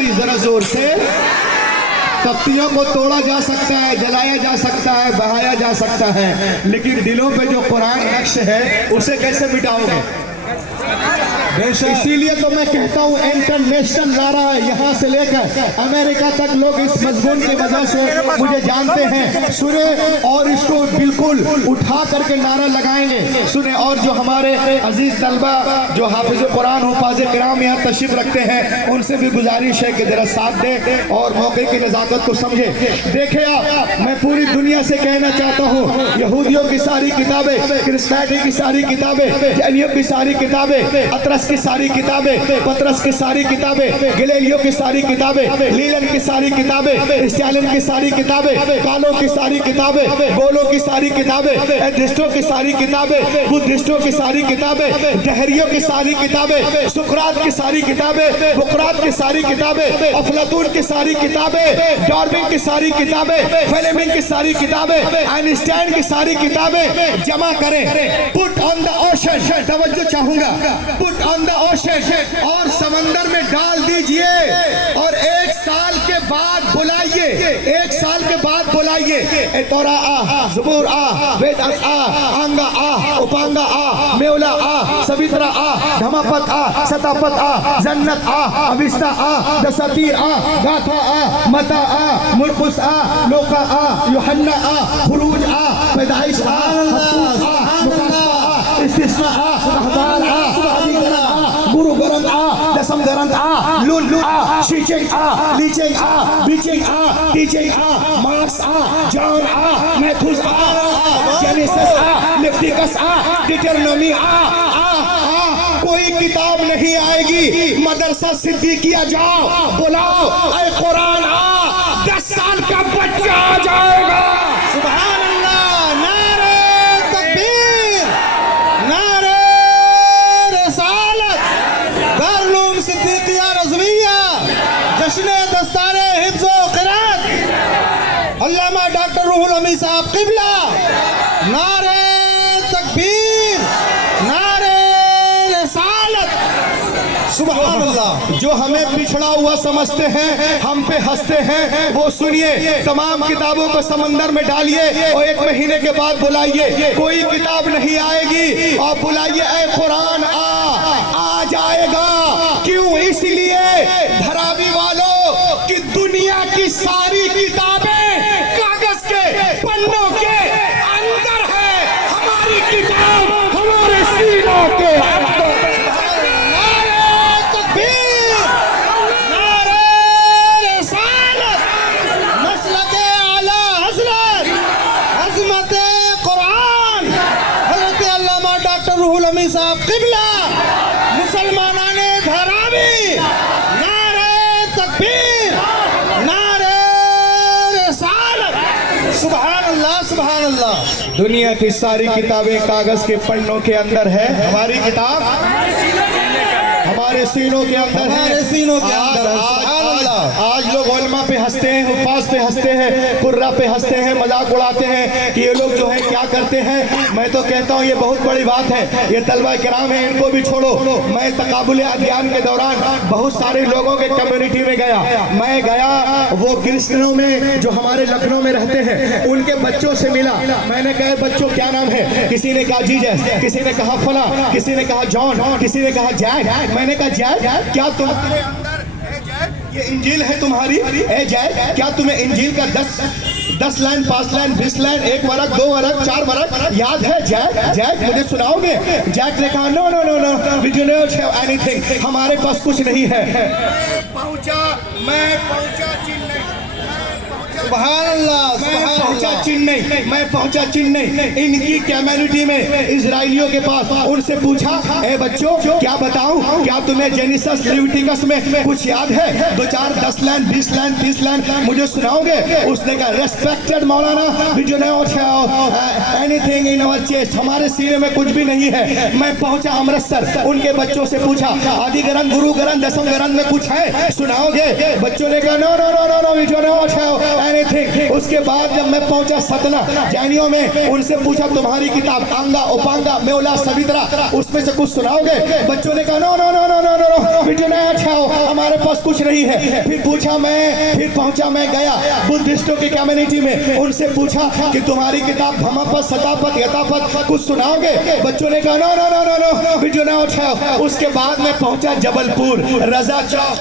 नारी जरा जोर से। तख्तियों को तोड़ा जा सकता है, जलाया जा सकता है, बहाया जा सकता है, लेकिन दिलों पे जो कुरान नक्श है उसे कैसे मिटाओगे? इसीलिए तो मैं कहता हूँ इंटरनेशनल नारा है, यहाँ से लेकर अमेरिका तक लोग इस मजमून की वजह से मुझे जानते हैं। सुने और इसको बिल्कुल उठा करके नारा लगाएंगे। सुने और जो हमारे अजीज तलबा जो हाफिज कुरान हुफाज किराम यहाँ तशरीफ रखते हैं उनसे भी गुजारिश है कि जरा साथ दे और मौके की नज़ाकत को समझे। देखिए आप, मैं पूरी दुनिया से कहना चाहता हूँ, यहूदियों की सारी किताबें, क्रिश्चियनिटी की सारी किताबें, जैनियों की सारी किताबें, अतरस की सारी किताबें, पतरस की सारी किताबें, गैलीलियो की सारी किताबें, लीलन की सारी किताबें, स्टालिन की सारी किताबें, कालो की सारी किताबें, गोलो की सारी किताबें, एथिस्टों की सारी किताबें, बुद्धिस्टों की सारी किताबें, डहरियों की सारी किताबें, सुकरात की सारी किताबें, बुकरात की सारी किताबें, अफलातून की सारी किताबें, डार्विन की सारी किताबें, फ्लेमिंग की सारी किताबें, आइंस्टाइन की सारी किताबें जमा करें। पुट ऑन द ओशन, तवज्जो चाहूंगा, पुट ऑन द ओशन, और समंदर में डाल दीजिए और एक साल के बाद बुलाइए, एक साल के बाद बुलाइए। तोरा आ, ज़बूर आ, वेद आ, आंगा आ, उपांगा आ, मेवला आ, सवित्रा आ, धमापत आ, सतापत आ, जन्नत आ, अविस्ता आ, दसतीर आ, गाथा आ, मता आ, मुल्कुस आ, लोका आ, यूहन्ना आ, खुरूज आ, पैदाइश आ, इस्तिस्ना आ, रहमान आ, गुरु ग्रंथ आ, दसम ग्रंथ आ, लुल आ, शीचिंग आ, लीचिंग आ, बीचिंग आ, टीचिंग आ, मार्क्स आ, जॉन आ, मैथ्यूस आ, जेनेसिस आ, लेविटिकस आ, डिटरनोमी आ, कोई किताब नहीं आएगी। मदरसा सिद्दीकिया जाओ, बुलाओ, ऐ कुरान आ, 10 साल का बच्चा आ जाएगा। सुभान अल्लाह, नारे तकबीर, नारे रिसालत, दारुल सिद्दीकिया रज़विया, जश्न दस्तारे हिफ्ज़ व क़िराअत, अल्लामा डॉक्टर रूहुल अमीन साहब क़िबला, नारे तकबीर, नारे रिसालत। सुभान अल्लाह। जो हमें पिछड़ा हुआ समझते हैं, हम पे हंसते हैं, वो सुनिए, तमाम किताबों को समंदर में डालिए और 1 महीने के बाद बुलाइए, कोई किताब नहीं आएगी। और बुलाइए, ऐ कुरान आ जाएगा। क्यों? इसलिए धरावी वालों कि दुनिया की सारी किताबें कागज के पन्नों के अंदर है, हमारी किताब हमारे सीनों के अंदर। रूहुल अमीन साहब क़िबला, मुसलमाना ने धरावी, नारे तकबीर, नारे रिसालत। सुभान अल्लाह, सुभान अल्लाह। दुनिया की सारी किताबें कागज के पन्नों के अंदर है, हमारी किताब हमारे सीनों के अंदर है, हमारे सीनों के अंदर। आज लोग उलमा पे हंसते हैं, हुफ़ाज़ पे हंसते हैं, कुर्रा पे हंसते हैं, मजाक उड़ाते हैं कि ये लोग जो है क्या करते हैं। मैं तो कहता हूँ ये बहुत बड़ी बात है, ये तलबा किराम है, इनको भी छोड़ो। मैं तकाबुल अदयान के दौरान बहुत सारे लोगों के कम्युनिटी में गया। मैं गया वो क्रिश्चियनों में जो हमारे लखनऊ में रहते हैं, उनके बच्चों से मिला। मैंने कहा बच्चों क्या नाम है? किसी ने कहा जीजस, किसी ने कहा फला, किसी ने कहा जॉन, किसी ने कहा जैक। मैंने कहा जैक, क्या तुम ये इंजील है तुम्हारी? ए जैक, क्या तुम्हें इंजील का 10 लाइन, 5 लाइन, 20 लाइन, 1 वरक, 2 वरक, 4 वरक याद है? जैक मुझे सुनाओगे? जैक ने कहा no no no no, we do not have anything, हमारे पास कुछ नहीं है। मैं पहुंचा चेन्नई, सुभान अल्लाह, मैं पहुंचा चेन्नई, मैं पहुंचा चेन्नई, इनकी कम्युनिटी में इजराइलियों के पास। उनसे पूछा, ए बच्चों क्या बताऊं, क्या तुम्हें जेनेसिस लेविटिकस में कुछ याद है? 2, 4, 10 लाइन, 20 लाइन, 30 लाइन मुझे सुनाओगे? उसने कहा रेस्पेक्टेड मौलाना, we do not have anything in our chest, हमारे सीने में कुछ भी नहीं है। मैं पहुंचा अमृतसर, उनके बच्चों से पूछा आदि ग्रंथ, गुरु ग्रंथ, दसम ग्रंथ में कुछ है? सुनाओगे? बच्चों ने कहा no no no no no, we do not have anything. उसके बाद जब मैं पहुंचा सतना जैनियों में, उनसे पूछा तुम्हारी किताब आंगा उपांगा मेवला सवित्रा उसमें से कुछ सुनाओगे? बच्चों ने कहा no no no no no no video नहीं उठाओ, हमारे पास कुछ नहीं है। फिर पूछा मैं, फिर पहुंचा मैं गया बुद्धिस्टों की कम्युनिटी में, उनसे पूछा कि तुम्हारी किताब धमापत सतापत यथापत कुछ सुनाओगे? बच्चों ने कहा no no no no no video नहीं उठाओ। उसके बाद मैं पहुंचा जबलपुर रजा चौक,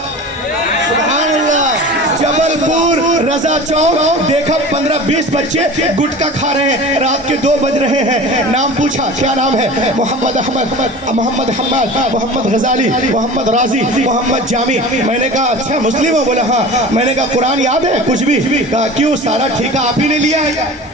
सुभान अल्लाह, जबलपुर रजा चौक। देखा 15-20 बच्चे गुटखा खा रहे हैं, रात के 2 बज रहे हैं। नाम पूछा, क्या नाम है? मोहम्मद अहमद, मोहम्मद हम्माद, मोहम्मद गजाली, मोहम्मद राजी, मोहम्मद जामी। मैंने कहा अच्छा मुस्लिम हो? बोला हाँ। मैंने कहा कुरान याद है कुछ भी? कहा क्यों, सारा ठेका आप ही ने लिया है?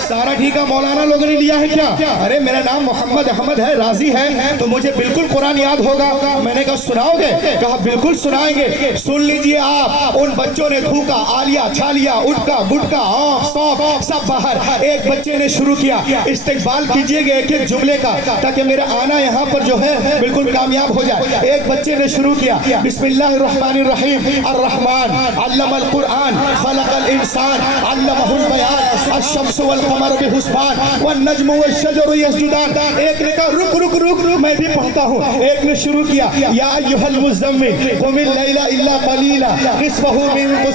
सारा ठीका मौलाना लोगों ने लिया है क्या? अरे मेरा नाम मोहम्मद अहमद है, राजी है, तो मुझे बिल्कुल कुरान याद होगा। मैंने कहा सुनाओगे? कहा बिल्कुल सुनाएंगे। सुन लीजिए आप। उन बच्चों ने थूका, आलिया छालिया उठका गुटका आँख सौंफ सब बाहर। एक बच्चे ने शुरू किया, इस्तेकबाल कीजिएगा एक एक जुमले का ताकि मेरा आना यहाँ पर जो है बिल्कुल कामयाब हो जाए। एक बच्चे ने शुरू किया बिस्मिल्लाहिर्रहमानिर्रहीम अर्रहमान अल्लमल कुरान खलकल इंसान अल्लमहुल बयान अश-शम्सु वल क़मर बिहुस्बान वन नज्मु वश-शजरु यस्जुदान। एक ने कहा रुक रुक रुक रुक, मैं भी पढ़ता हूँ। एक ने शुरू किया या अय्युहल मुज़्ज़म्मिल क़ुमिल लैला इल्ला क़लीला निस्फ़हु मिनहु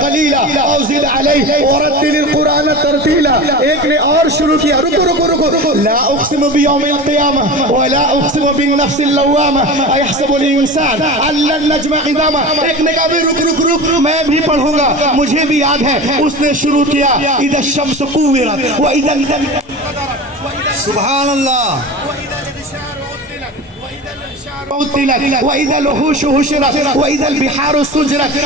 क़लीला औ ज़िद अलैहि वरत्तिलिल क़ुरान तरतीला। एक ने और शुरू किया रुको रुको रुको, ला उक़सिमु बियौमिल क़ियामह व ला उक़सिमु बिन नफ़्सिल लव्वामह अयहसबुल इंसान अल्लन नजमा इज़ामा। एक ने कहा रुक रुक रुक, मैं भी पढ़ूंगा, मुझे भी याद है। उसने शुरू किया इदा शम्स कुव्विरत व इदा सुभान अल्लाह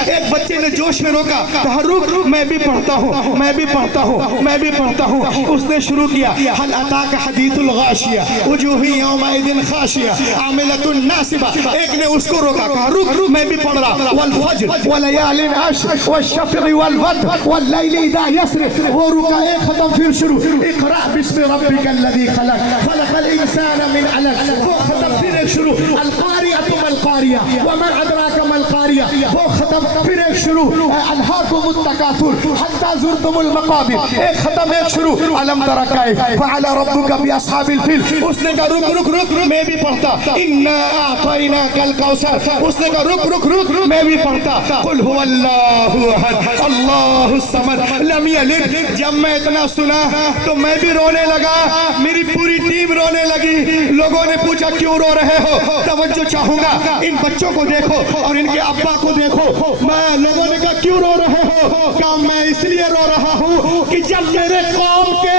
एक बच्चे ने जोश में रोका, कहा रुक रुक, मैं भी पढ़ता हूँ, मैं भी पढ़ता हूँ, मैं भी पढ़ता हूँ। उसने शुरू किया हल अताक हदीथुल गाशिया वजूही यौमइदिन खाशिया आमिलतुन नासिबा। एक ने उसको रोका, कहा रुक रुक, मैं भी पढ़ रहा। वल फज्र व लयालिन अश्र वश-शफ़्इ वल वत्र वल लैलि इज़ा यसर। वो रुका, एक खत्म, फिर शुरू इक़रा बिस्मि रब्बिकल लज़ी खलक़ खलक़ल इंसान मिन अलक़। वो खत्म, फिर एक शुरू अल-क़ारिअतु मल-क़ारिया व मा अदराका मल-क़ारिया। वो खत्म, फिर एक शुरू अलहाकुमुत तकासुर हत्ता ज़ुरतुमुल मक़ाबिर। एक खत्म, एक शुरू अलम तरा कैफ़ फ़अला रब्बुका बिअस्हाबिल फ़ील। उसने कहा रुक रुक रुक, मैं भी पढ़ता। इन्ना अअतैनाकल कौसर। उसने कहा रुक रुक रुक, मैं भी पढ़ता। कुल हुवल्लाहु अहद अल्लाहुस समद लम यलिद। जब मैं इतना सुना तो मैं भी रोने लगा, मेरी पूरी टीम रोने लगी। लोगों ने पूछा क्यों रो रहे हो? तवज्जो चाहूंगा, इन बच्चों को देखो और इनके अब्बा को देखो। मैं, लोगों ने कहा क्यों रो रहे हो? कहा मैं इसलिए रो रहा हूँ कि जब मेरे कौम के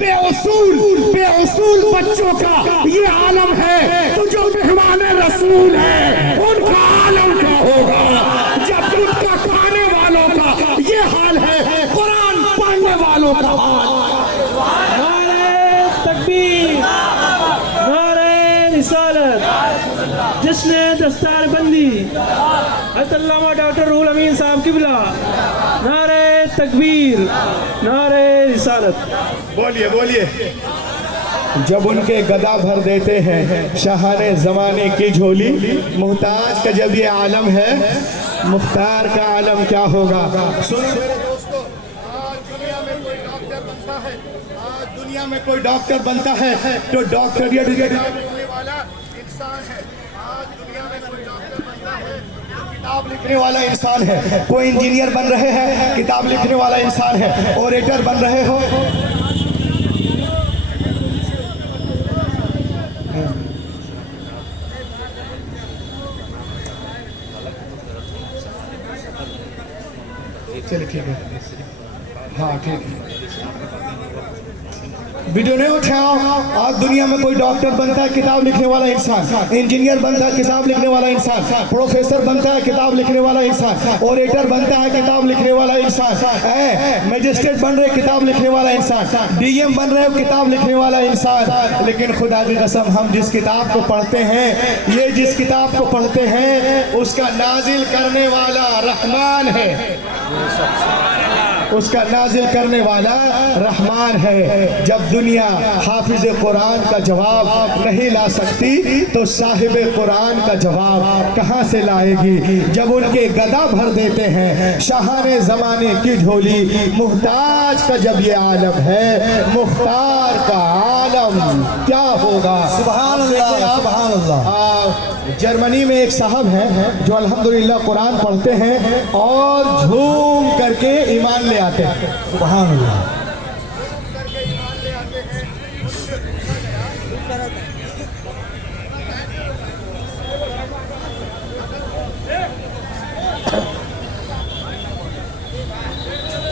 बेउसूल बच्चों का ये आलम है तो जो मेहमान रसूल है उनका आलम क्या होगा? जब उनका खाने वालों का ये हाल है, कुरान पढ़ने वालों का हाल। जिसने दस्तार बंदी अल्लामा डॉक्टर रूहुल अमीन साहब किबला, नारे तकबीर, नारे रिसालत। बोलिए बोलिए। जब उनके गदा भर देते हैं शाहाने ज़माने की झोली, मुहताज का जब ये आलम है, मुख्तार का आलम क्या होगा? सुनो मेरे दोस्तों, आज दुनिया में कोई डॉक्टर बनता है, आज दुनिया में कोई डॉक्टर बनता है तो डॉक्टरियत लिखने वाला इंसान है। आज दुनिया में कोई डॉक्टर बनता है तो किताब लिखने वाला इंसान है। कोई इंजीनियर बन रहे हैं, किताब लिखने वाला इंसान है। ओरेटर बन रहे हो, चलिए ठीक है, हाँ ठीक है। वीडियो नहीं उठाओ। आज दुनिया में कोई डॉक्टर बनता है, किताब लिखने वाला इंसान, इंजीनियर बनता है, किताब लिखने वाला इंसान, प्रोफेसर बनता है, किताब लिखने वाला इंसान, ओरेटर बनता है, किताब लिखने वाला इंसान, मैजिस्ट्रेट बन रहे, किताब लिखने वाला इंसान, डीएम बन रहे हो, किताब लिखने वाला इंसान। लेकिन खुदा की कसम, हम जिस किताब को पढ़ते हैं, ये जिस किताब को पढ़ते हैं, उसका नाजिल करने वाला रहमान है। उसका नाजिल करने वाला रहमान है। जब दुनिया हाफिज कुरान का जवाब नहीं ला सकती तो साहिब कुरान का जवाब कहाँ से लाएगी। जब उनके गदा भर देते हैं शाहाने ज़माने की झोली, मुहताज का जब ये आलम है, मुख्तार का आलम क्या होगा। सुभान अल्लाह, सुभान अल्लाह। जर्मनी में एक साहब हैं जो अल्हम्दुलिल्लाह कुरान पढ़ते हैं और झूम करके ईमान ले आते हैं। सुभान अल्लाह।